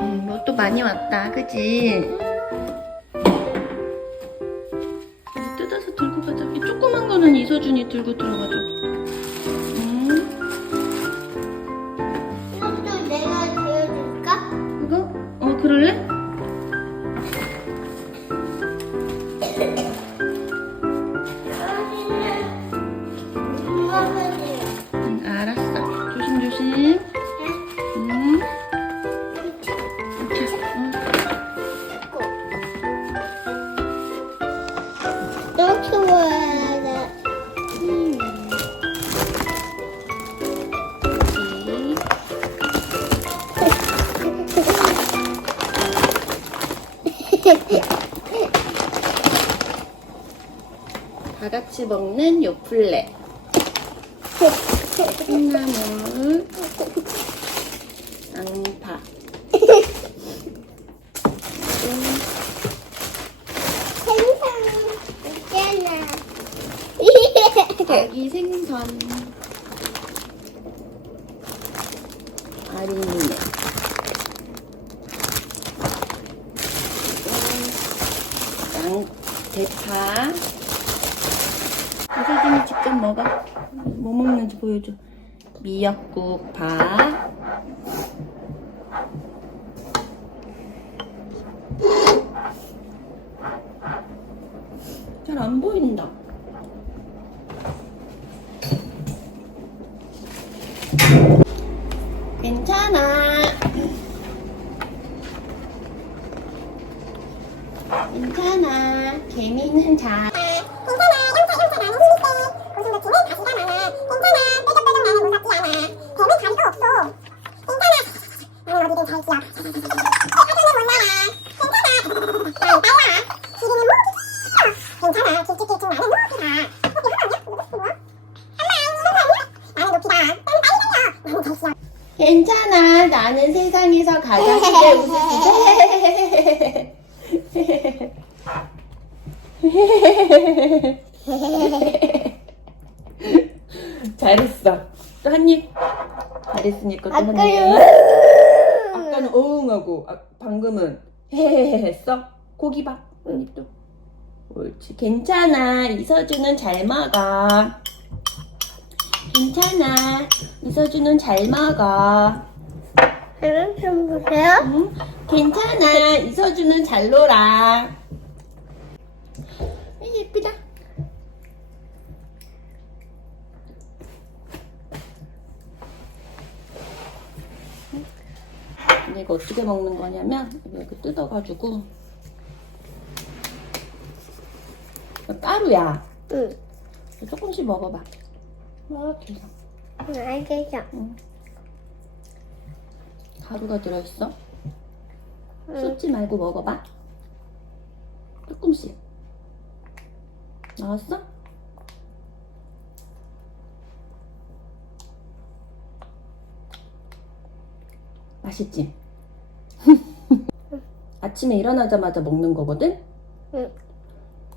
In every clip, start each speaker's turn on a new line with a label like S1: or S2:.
S1: 음, 많이 왔다, 그지? 뜯어서 들고 가자. 이 조그만 거는 이서준이 들고 들어가줘.
S2: 또 키워야 돼.
S1: 다 같이 먹는 요플레. 콩나물, 양파.
S2: 있잖아.
S1: 생선. 아린이네. 양, 대파. 이사진이 직접 먹어. 뭐 먹는지 보여줘. 미역국, 밥. 잘 안 보인다. 괜찮아. 괜찮아. 개미는 잘. 괜찮아. 나는 세상에서 가장 크게 웃을 수 있어. 잘했어. 또 한 입. 잘했으니까 또 한 입. 아까는 어흥하고 아, 방금은 헤헤헤 했어. 고기밥. 한입 또. 옳지. 괜찮아. 이서준은 잘 먹어. 괜찮아. 이서준은 잘 먹어.
S2: 좀 보세요.
S1: 응? 괜찮아. 이서준은 잘 놀아. 예쁘다. 근데 이거 어떻게 먹는 거냐면 이렇게 뜯어가지고 이거 가루야.
S2: 응.
S1: 조금씩 먹어봐. 이렇게 해서.
S2: 알겠어.
S1: 가루가 들어있어.
S2: 응.
S1: 쏟지 말고 먹어봐. 조금씩. 나왔어? 맛있지? 아침에 일어나자마자 먹는 거거든?
S2: 응.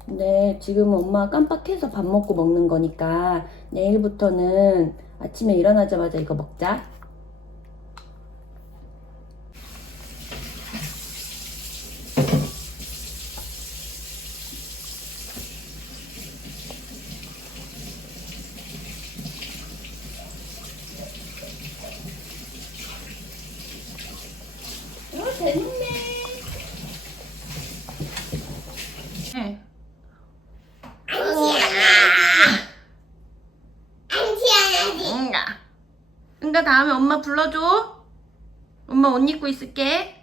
S1: 근데 지금은 엄마 깜빡해서 밥 먹고 먹는 거니까 내일부터는 아침에 일어나자마자 이거 먹자. 어, 재밌네. 응. 응가. 응가 다음에 엄마 불러줘. 엄마 옷 입고 있을게.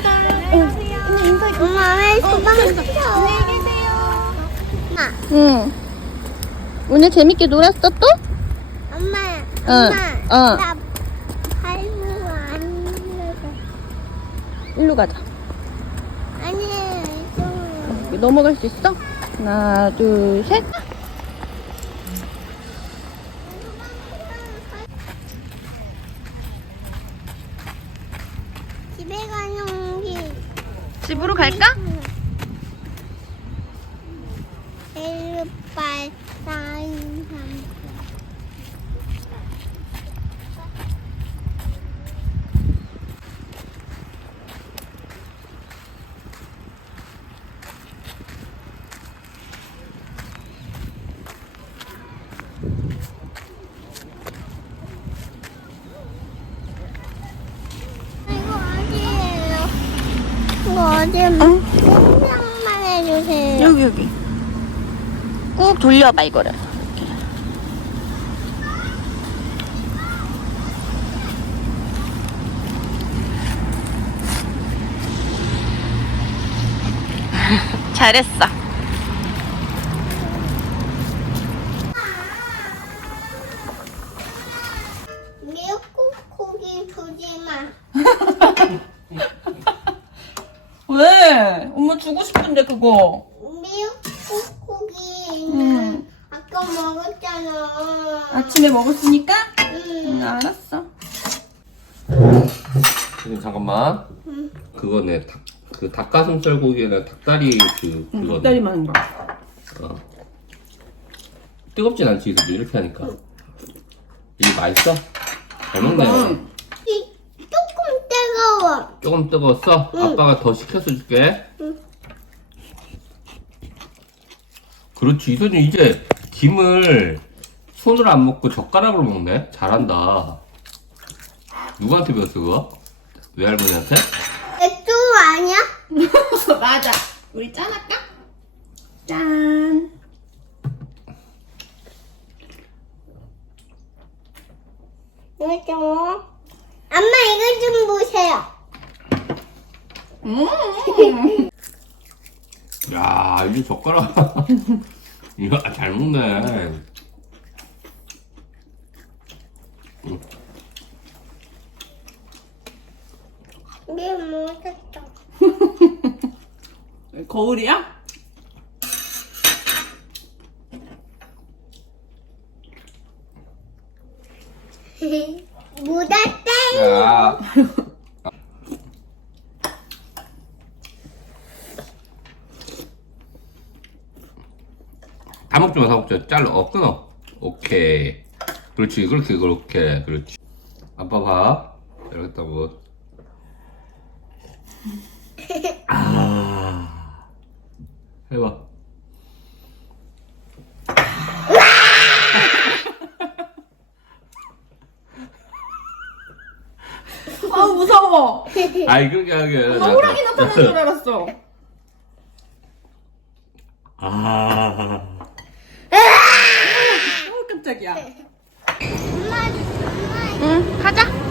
S1: 감사합니다.
S2: 엄마 왜 도망쳐? 안녕히 계세요. 엄마,
S1: 응. 오늘 재밌게 놀았어 또?
S2: 엄마,
S1: 응,
S2: 엄마,
S1: 어.
S2: 나 발목 안 눌러.
S1: 일로 가자.
S2: 아니, 좀.
S1: 넘어갈 수 있어? 하나, 둘, 셋.
S2: 집에 가는 길.
S1: 집으로 갈까?
S2: 일발 사인 삼. 이거 어디예요? 이거 어디예요? 생각만 해주세요.
S1: 여기 여기. 꾹 돌려봐 이거를. 잘했어.
S2: 먹었잖아.
S1: 아침에 먹었으니까?
S2: 응.
S1: 응 알았어.
S3: 선생님 잠깐만. 그거네. 닭, 그 닭가슴살 고기에는 닭다리 그
S1: 응,
S3: 그거.
S1: 닭다리 많은 거.
S3: 어. 뜨겁진 않지 그래도 이렇게 하니까. 이게 맛있어? 잘 먹네.
S1: 이
S2: 조금 뜨거워.
S3: 조금 뜨거웠어? 아빠가 더 식혀서 줄게.
S2: 응.
S3: 그렇지 이소준 이제 김을 손으로 안 먹고 젓가락으로 먹네. 잘한다. 누구한테 배웠어 그거? 외할머니한테?
S2: 액조 아니야?
S1: 맞아. 우리 짠할까? 짠.
S2: 이거 엄마 이거 좀 보세요.
S1: 음.
S3: 야, 이제 젓가락. 이거 잘 먹네.
S2: 이게 못했어.
S1: 거울이야?
S2: 묻었대.
S3: 야. 다 먹지 마, 다 먹지 마. 잘라, 어, 끊어. 오케이. 그렇지, 그렇게, 그렇게, 그렇지. 아빠 봐. 잘했다고. 아. 해봐.
S1: 아 무서워.
S3: 아이, 그렇게 하게.
S1: 엄마 호랑이 나타나는 줄 알았어.
S3: 아.
S1: 어 깜짝이야.
S2: 엄마, 엄마
S1: 응 가자.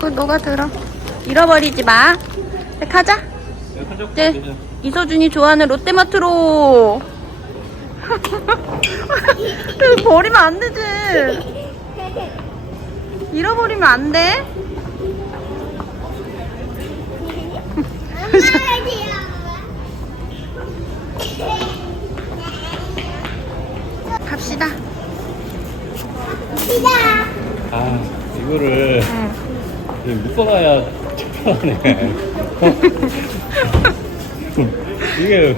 S2: 줄래.
S1: 어 그거 너가 들어. 잃어버리지 마. 자, 가자. 네. 이서준이 좋아하는 롯데마트로. 버리면 안 되지. 잃어버리면 안 돼. 갑시다.
S2: 시작.
S3: 아, 이거를 묶어놔야 편하네. 이게,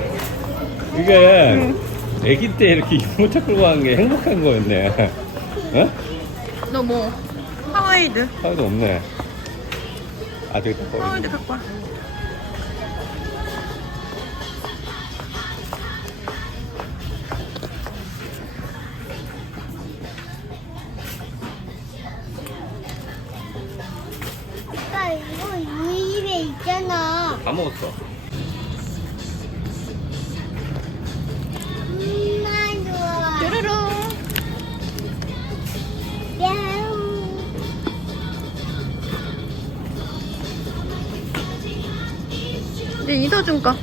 S3: 이게, 아기 때 이렇게 유모차 끌고 가는 게 행복한 거였네. 어?
S1: 너 뭐? 하와이드.
S3: 하나도 없네. 아, 저기 딱
S1: 하와이드 갖고 와.
S3: 다 먹었어.
S2: 야옹.
S1: 이제 이도준 거.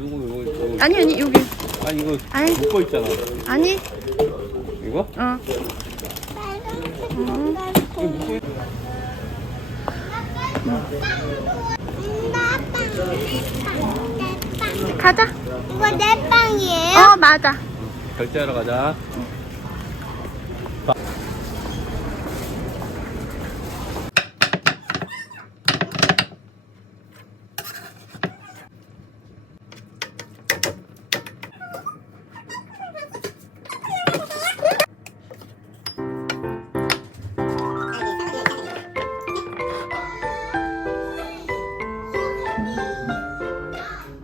S3: 이거 이거.
S1: 아니 아니 여기.
S3: 아니 이거
S1: 아이.
S3: 묶어 있잖아.
S1: 아니.
S3: 이거?
S1: 어.
S2: 나빵
S1: 가자.
S2: 이거 내 빵이에요?
S1: 어 맞아.
S3: 결제하러 가자.